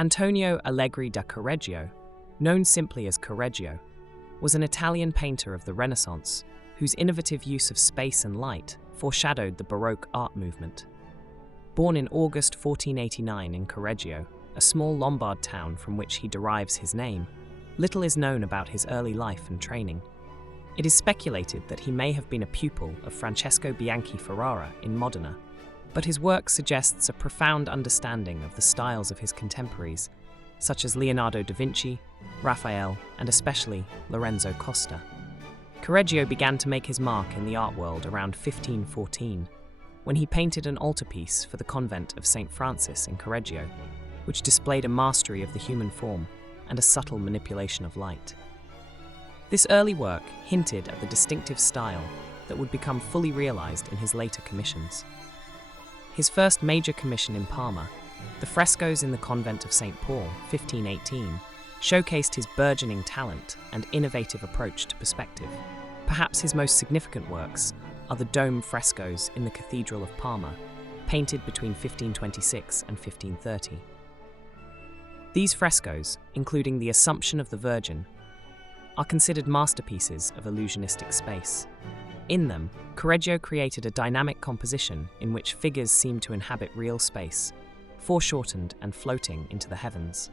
Antonio Allegri da Correggio, known simply as Correggio, was an Italian painter of the Renaissance whose innovative use of space and light foreshadowed the Baroque art movement. Born in August 1489 in Correggio, a small Lombard town from which he derives his name, little is known about his early life and training. It is speculated that he may have been a pupil of Francesco Bianchi Ferrara in Modena, but his work suggests a profound understanding of the styles of his contemporaries, such as Leonardo da Vinci, Raphael, and especially Lorenzo Costa. Correggio began to make his mark in the art world around 1514, when he painted an altarpiece for the convent of St. Francis in Correggio, which displayed a mastery of the human form and a subtle manipulation of light. This early work hinted at the distinctive style that would become fully realized in his later commissions. His first major commission in Parma, the Frescoes in the convent of St. Paul, 1518, showcased his burgeoning talent and innovative approach to perspective. Perhaps his most significant works are the dome frescoes in the Cathedral of Parma, painted between 1526 and 1530. These frescoes, including the Assumption of the Virgin, are considered masterpieces of illusionistic space. In them, Correggio created a dynamic composition in which figures seem to inhabit real space, foreshortened and floating into the heavens.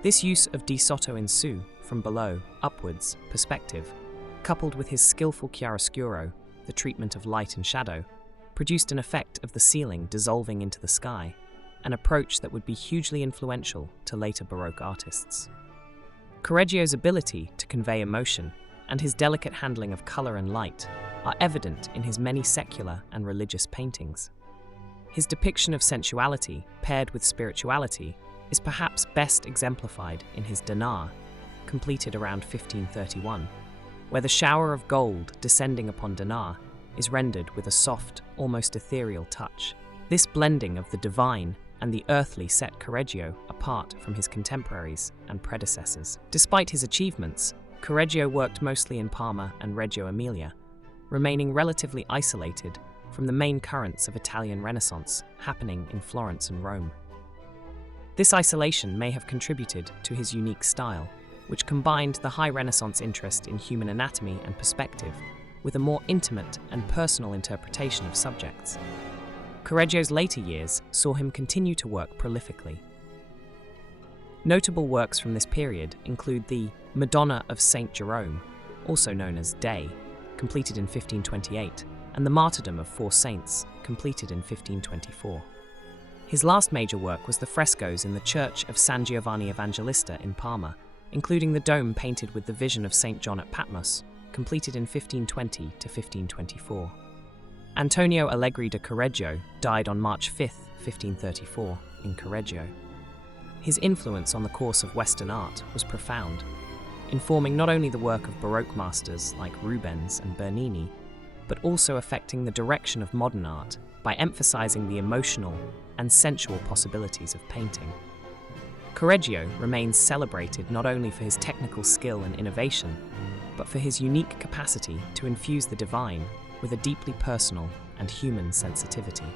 This use of di sotto in su, from below, upwards, perspective, coupled with his skillful chiaroscuro, the treatment of light and shadow, produced an effect of the ceiling dissolving into the sky, an approach that would be hugely influential to later Baroque artists. Correggio's ability to convey emotion and his delicate handling of color and light are evident in his many secular and religious paintings. His depiction of sensuality paired with spirituality is perhaps best exemplified in his Dinar, completed around 1531, where the shower of gold descending upon Dinar is rendered with a soft, almost ethereal touch. This blending of the divine and the earthly set Correggio apart from his contemporaries and predecessors. Despite his achievements, Correggio worked mostly in Parma and Reggio Emilia, remaining relatively isolated from the main currents of Italian Renaissance happening in Florence and Rome. This isolation may have contributed to his unique style, which combined the high Renaissance interest in human anatomy and perspective with a more intimate and personal interpretation of subjects. Correggio's later years saw him continue to work prolifically. Notable works from this period include the Madonna of St. Jerome, also known as Day, completed in 1528, and the Martyrdom of Four Saints, completed in 1524. His last major work was the frescoes in the Church of San Giovanni Evangelista in Parma, including the dome painted with the Vision of St. John at Patmos, completed in 1520 to 1524. Antonio Allegri da Correggio died on March 5, 1534, in Correggio. His influence on the course of Western art was profound, informing not only the work of Baroque masters like Rubens and Bernini, but also affecting the direction of modern art by emphasizing the emotional and sensual possibilities of painting. Correggio remains celebrated not only for his technical skill and innovation, but for his unique capacity to infuse the divine with a deeply personal and human sensitivity.